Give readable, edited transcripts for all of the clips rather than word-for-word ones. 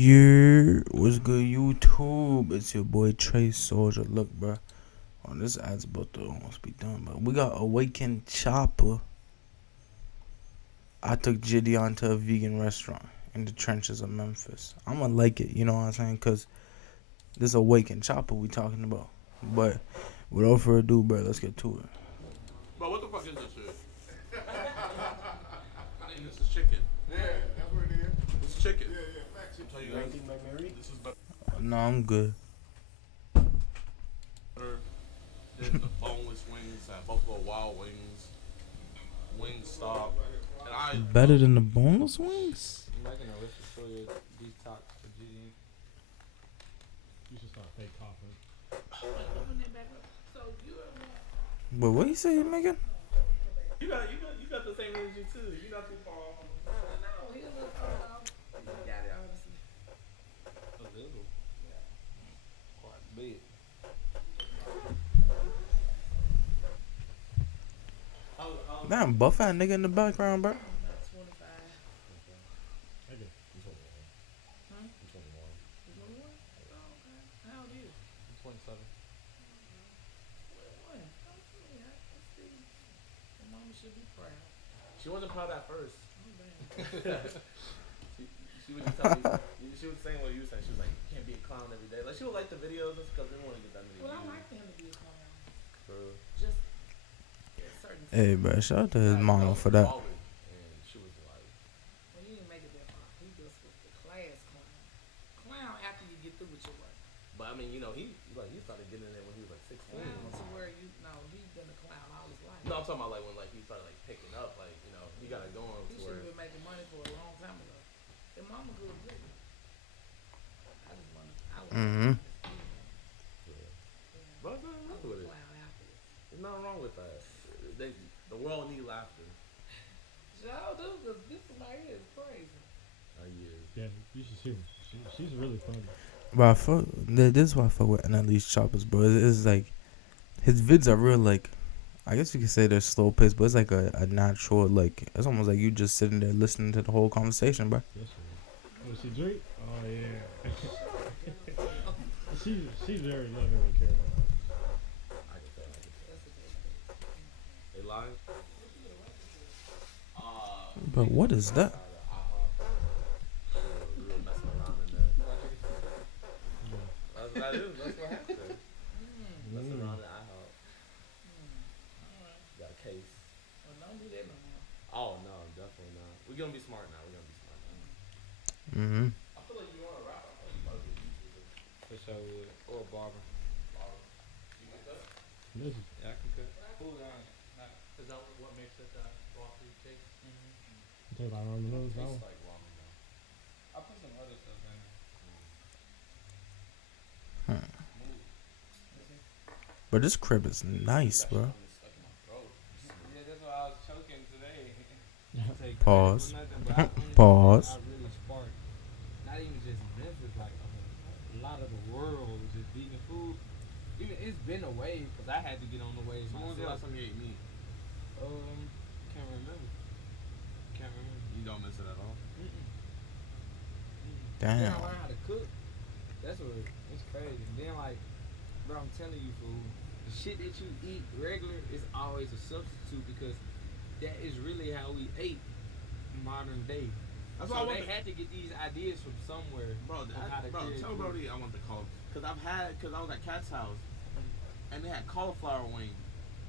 Yeah, what's good, YouTube? It's your boy Trey Soldier. Look, bro, on this ad's about to almost be done, but we got Awakened Choppa. I took JiDion to a vegan restaurant in the trenches of Memphis. I'ma like it, you know what I'm saying? Cause this Awakened Choppa we talking about. But without further ado, bro, let's get to it. Bro, what the fuck is this shit? I mean, this is chicken. Yeah, that's what it is. This is chicken. Yeah, fact check. Tell you guys, this is better No, I'm good. than the boneless wings at Buffalo Wild Wings, Wingstop, and I. Better than the boneless wings? I'm making a list for your detox for JiDion. You should start fake coughing. But what you say you making? You got the same energy too. You're not too far off. No, he a little far off. You got it, obviously. A little. Yeah. Quite a bit. Damn, buff ass nigga in the background, bro. About 25. Okay. I'm 21. Huh? I'm 21. You know what? Oh, okay. How old are you? I'm 27. 21. Oh, yeah. Let's see. Your mama should be proud. She wasn't proud at first. Oh, damn. She was just telling me. She was saying what you were saying. She was like, "You can't be a clown every day." Like she would like the videos because they want to get that many. Well, I views. like him to be a clown. For Just at certain Hey, bro, shout out to his mama for that. And she was like, Well, he didn't make it that far. He just was the class clown. Clown after you get through with your work. but I mean, you know, he started getting in it when he was like 16. Clown to where you know he's been a clown all his life. No, I'm talking about like when like he started like picking up, like you know, he got it going He to should where. have been making money for a long time ago. Your mama good too. I just want to. I want Mhm. But there's nothing wrong with it. clown afterwards. There's nothing wrong with that. The world need laughter. Y'all do because this one right here is crazy. Yeah, you should see her. She's really funny. But I fuck, this is why I fuck with NLE's choppers, bro. It's like his vids are real, like I guess you could say they're slow paced, but it's like a natural, like it's almost like you just sitting there listening to the whole conversation, bro. Yes, sir. Oh, she drink? Oh, yeah. she's very loving and caring. I can tell. That's a good thing. They lying. But what is that? We were messing around in there. Yeah. That's what happened. Messing around in IHOP. Alright. Got a case. Well, don't do that no more. Oh no, definitely not. We're gonna be smart now. Mhm. I feel like you want to rap. I feel like you about to be a YouTuber. For sure would. Or a barber. You can cut? This is, Yeah, I can cut. Is that what makes it broccoli cake? you take about ramen noodles, that Tastes one? like ramen though. I put some other stuff in there. But this crib is nice, bro. Stuck in my throat. Yeah, that's why I was choking today. Take Pause. credit for nothing, but I Pause. I really sparked. Not even just Memphis, like a lot of the world was just vegan food. Even it's been a wave because I had to get on the wave So when was the last myself. time you ate meat? Can't remember. Can't remember. You don't miss it at all. Then I Damn. learned how to cook. That's what it's crazy. And then like, bro, I'm telling you, fool, the shit that you eat regular is always a substitute because that is really how we ate modern day. That's So why I they want had to get these ideas from somewhere. Bro, on how to create tell food. Brody I want the cauliflower. Cause I was at Cat's house, and they had cauliflower wings.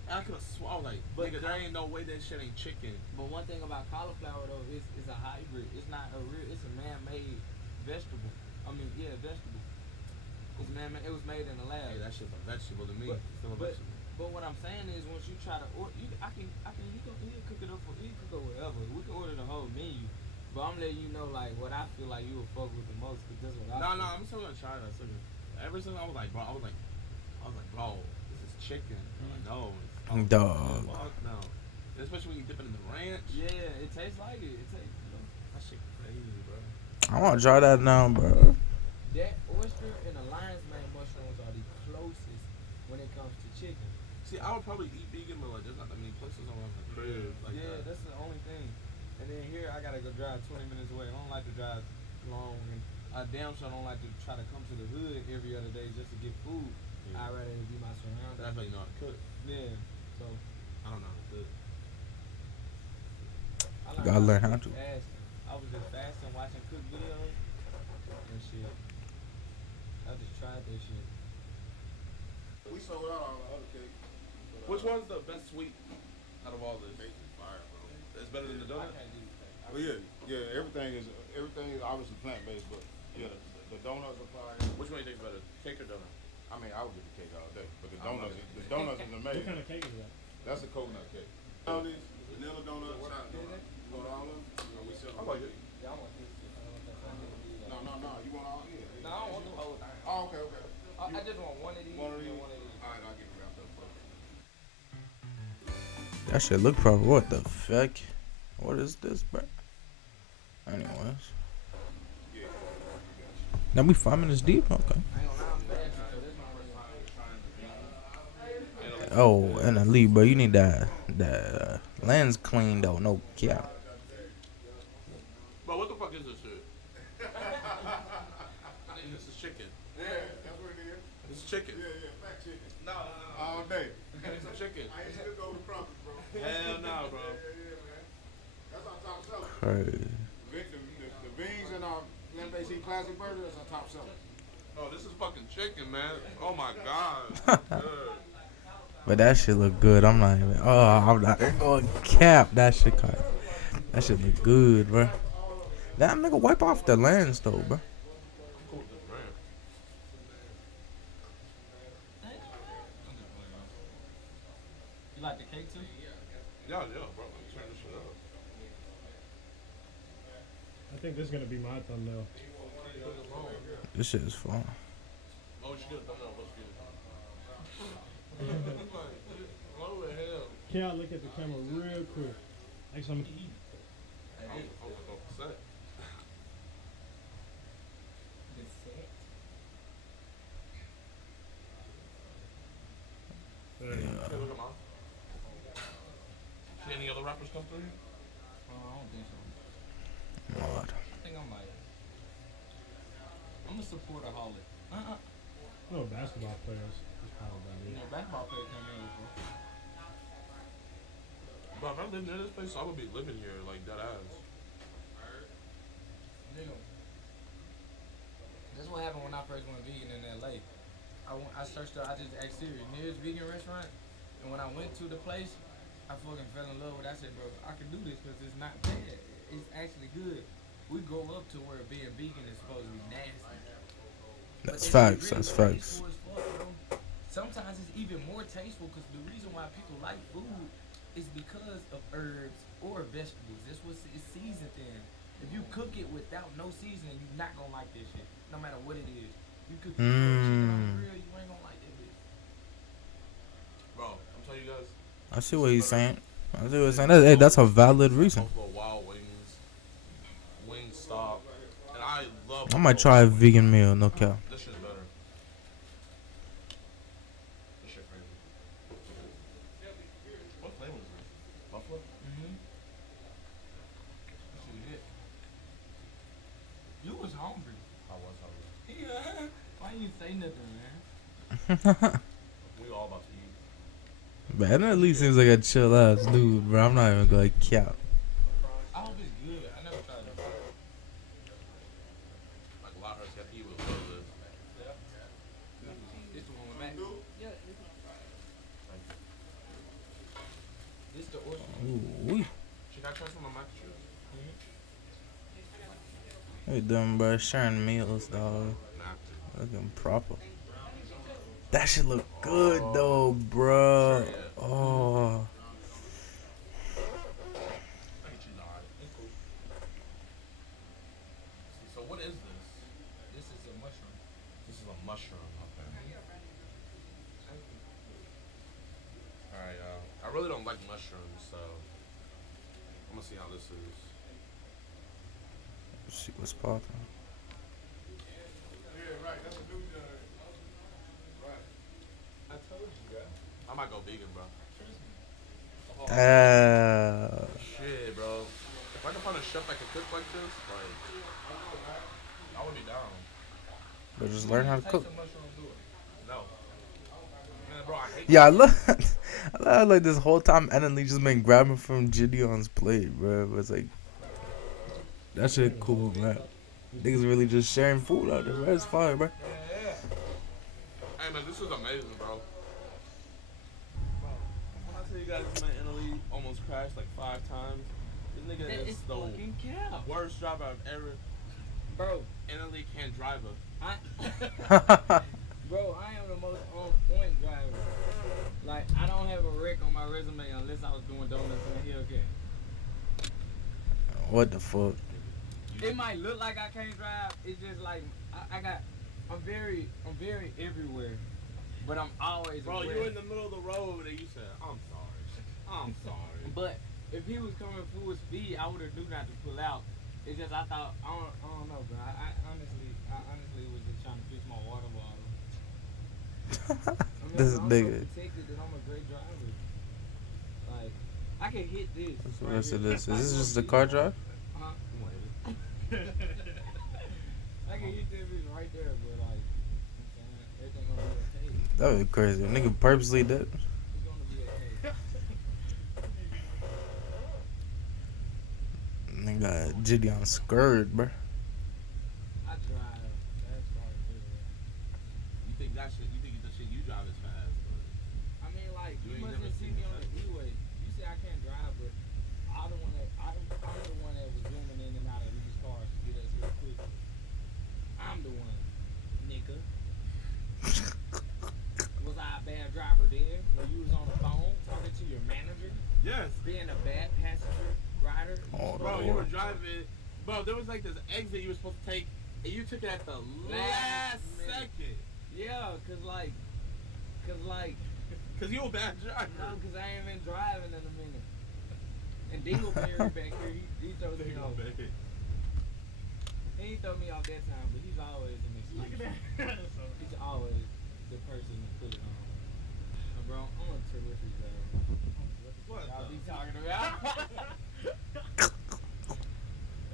And I could have swallowed like, But nigga, there ain't no way that shit ain't chicken. But one thing about cauliflower though is it's a hybrid. It's not a real. It's a man-made vegetable. I mean, yeah, vegetable. It's man-made. It was made in the lab. Hey, that shit's a vegetable to me. But- It's still a but- vegetable. But what I'm saying is, once you try to order, you can cook it up for you can cook it whatever. We can order the whole menu, but I'm letting you know like what I feel like you will fuck with the most. Cause that's what I. No, feel. I'm still gonna try that. Ever since I was like, bro, bro, this is chicken. I'm like, no, it's Dog. Fuck no. And especially when you dip it in the ranch. Yeah, it tastes like it. It tastes. That shit crazy, bro. I want to try that now, bro. That oyster and the lion's mane mushrooms are the closest when it comes to chicken. See, I would probably eat vegan, but like, there's not that many places around the crib. Like Yeah, that. that's the only thing. And then here I gotta go drive 20 minutes away. I don't like to drive long. And I damn sure don't like to try to come to the hood every other day just to get food. I'd rather it be my surroundings. That's how you know how to cook. Yeah. So I don't know how to cook. I Gotta learn how cook to. fasting. I was just fasting, watching cook videos and shit. I just tried that shit. We sold out all the other cake. Which one's the best sweet out of all this? Cake is fire, bro. It's better than the I donut? can't do that. Well, yeah, everything is obviously plant based, but yeah, the donuts are fire. Which one do you think is better, cake or donut? I mean, I would get the cake all day, but the I love donuts, it. the donuts is What amazing. kind of cake is that? That's a coconut cake. Brownies, vanilla donuts, chocolate donuts. You want all of them? Or we sell I them? like it. Yeah, I want this shit. I want that. No. You want all? Yeah. No, I don't want the whole thing. Oh, okay. I just want one of these. One of these? and one of these. All right, I'll get it wrapped up for you. That shit look proper. What the fuck? What is this, bro? Anyways. Yeah. Now we 5 minutes deep? Okay. I ain't gonna lie, I'm fasting, so this my first time Oh, NLE, bro. You need that lens clean, though. No cap. Bro, what the fuck is this shit? This is chicken. Yeah, that's what it is. This is chicken. Yeah, fat chicken. No. All day. This is chicken. I ain't still go to crumpets, bro. Hell no, bro. Yeah, man. That's our top seller. Crazy. The beans in our plant-based eat classic burger is our top seller. Oh, this is fucking chicken, man. Oh my god. Good. But that shit look good. I'm not even. Oh, I'm not going cap. That shit look good, bro. That nigga wipe off the lens though, bro. I'm cool with this brand. You like the cake too? Yeah, bro. Let's turn this shit up. I think this is gonna be my thumbnail. This shit is fun. Oh, we should get a thumbnail. Let's get it. What the hell? Can I look at the camera real quick? Actually, I'm gonna eat. I was upset. There you go. Hey, look at mom. See any other rappers come through here? I don't think so. Lord. I think I'm like, I'm a supporter holic. No basketball players. That's probably about You it. know, basketball player come in before. Bro, if I lived near this place, I would be living here like dead ass. Nigga. That's what happened when I first went vegan in LA. I searched up, I just asked Siri, nearest vegan restaurant. And when I went to the place, I fucking fell in love with it. I said, bro, I can do this because it's not bad. It's actually good. We grow up to where being vegan is supposed to be nasty. But That's that shit facts. really That's facts. tasteful as fuck, bro. Sometimes it's even more tasteful because the reason why people like food is because of herbs or vegetables. That's what it's seasoned in. If you cook it without no seasoning, you're not gonna like this shit, no matter what it is. You cook chicken on the grill, you ain't gonna like that bitch. Bro, I'm telling you guys. I see what he's saying. Hey, that's a valid reason. Buffalo Wild Wings, Wingstop, and I love. I might try a vegan meal. No cap. This shit's better. This shit crazy. What flavor is this? Buffalo? Mm-hmm. That's what it. You was hungry. I was hungry. Yeah. Why you say nothing, man? We all about to eat. But NLE seems like a chill ass dude, bro. I'm not even gonna cap. I hope it's good. I never tried it. Like a lot of us have to eat with love this. This the one with Mac. This the oyster. Ooh, Should I try some of my mac and cheese? we done, bro. Sharing meals, dog. Nah. Looking proper. That shit look good though, bro. Oh, I get cheese alright. It's cool. So what is this? This is a mushroom. This is a mushroom. Okay. Alright, I really don't like mushrooms, so I'm gonna see how this is. let's see what's popping. Yeah, right. That's a new joint. Right. I told you, bro. I might go vegan, bro. Uh, Shit, bro. If I can find a chef that can cook like this, like, I would be down. But just learn how to Take cook. some mushrooms, do it. No. Man, bro, I hate Yeah, I love, I love like this whole time NLE just been grabbing from JiDion's plate, bro. It's like, that shit cool, man. Niggas really just sharing food out there, bro. It's fire, bro. Yeah. Hey, man, this is amazing, bro. Bro, when I tell you guys my NLE almost crashed like 5 times, this nigga That is is the fucking cap. worst driver I've ever. Bro, NLE can't drive her. bro, I am the most on point driver. Like, I don't have a wreck on my resume unless I was doing donuts in the Hellcat. What the fuck? It might look like I can't drive. It's just like I'm very everywhere, but I'm always Bro, aware. you were in the middle of the road and you said, I'm sorry. I'm sorry. But if he was coming full speed, I would have knew not to pull out. It's just I thought I don't know, bro. I honestly was just trying to fix my water bottle. I mean, This I'm nigga. so protected that I'm a great driver. Like, I can hit this. What's the right rest of here. this? Is Like, this go just the see. car drive? Uh-huh. I can hit that bitch right there, but like, you know what I'm saying? Everything gonna be okay. That would be crazy. Nigga purposely did. It's gonna be okay. Nigga JiDion skirt, bro. I drive. That's right there. You think that shit you drive is fast, but I mean, like, You you ain't must never have seen seen me on that. the E-way. You say I can't drive, but I'm the one that was zooming in and out of these cars to get us here quicker. I'm the one, nigga. Was I a bad driver then? When you was on the phone talking to your manager, yes. being a bad passenger rider? Oh, Bro, you were Lord. driving. Bro, there was like this exit you were supposed to take, and you took it at the last minute. second. Yeah, cause like, Cause you a bad driver. no, cause I ain't been driving in a minute. And Dingleberry back here, he throws me off. He ain't throw me off that time, but he's always an excuse. Look at that. He's always the person to put it on. Bro, I'm a terrific driver. What Y'all the- be talking about?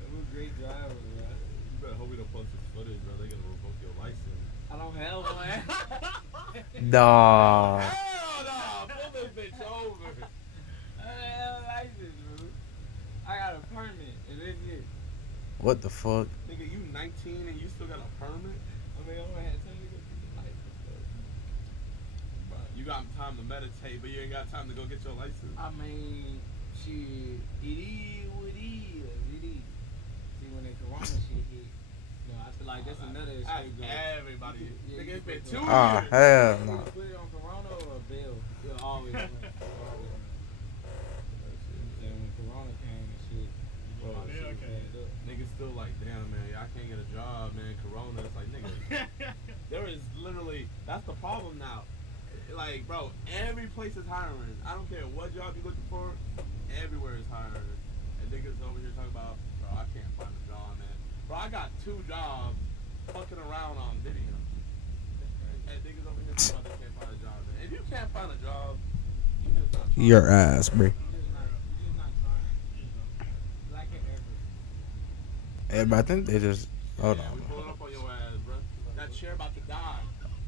I'm a great driver, bro. You better hope we don't post this footage, bro. They're gonna revoke your license. I don't have one. Nah. Hell no! Pull this bitch over. I don't have a license, bro. I got a permit, and that's it. What the fuck? Nigga, you 19 and you still got a permit? I mean, I'm gonna have time to go get the license, though. Bro, you got time to meditate, but you ain't got time to go get your license. I mean, shit, it is what it is. It is. See, when the corona shit hit, I feel like that's another That's scapegoat. everybody. Yeah, Nigga, you it's been put 2 the- Ah, years. hell You no. put it on corona or a bill, it'll always win. It'll always win. So when corona came and shit, Bro, all the shit was okay. backed up. Niggas still like, damn, man, I can't get a job, man. Corona. It's like, nigga, there is literally, that's the problem now. Like, bro, every place is hiring. I don't care what job you're looking for, everywhere is hiring. And niggas over here talking about, bro, I can't find a job, man. Bro, I got 2 jobs fucking around on video. And niggas over here talking about they can't find a job, man. If you can't find a job, you just not trying. Your ass, bro. You're just not trying. Black and effort. Yeah, but I think they just. Hold Yeah, we on. pulling up on your ass, bro. That chair about to die.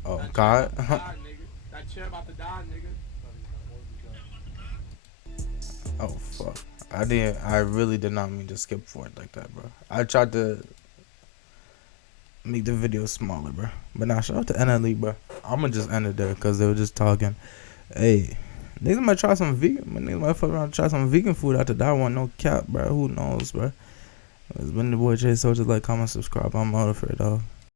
Oh, That chair God. about to die, nigga. That chair about to die, nigga. Oh, fuck. I really did not mean to skip forward like that, bro. I tried to make the video smaller, bro. But nah, shout out to NLE, bro. I'ma just end it there because they were just talking. Hey, niggas might try some vegan. Niggas might fuck around and try some vegan food after that one. No cap, bro. Who knows, bro? It's been the boy Jay Soldier. Like, comment, subscribe. I'm out of here, dog.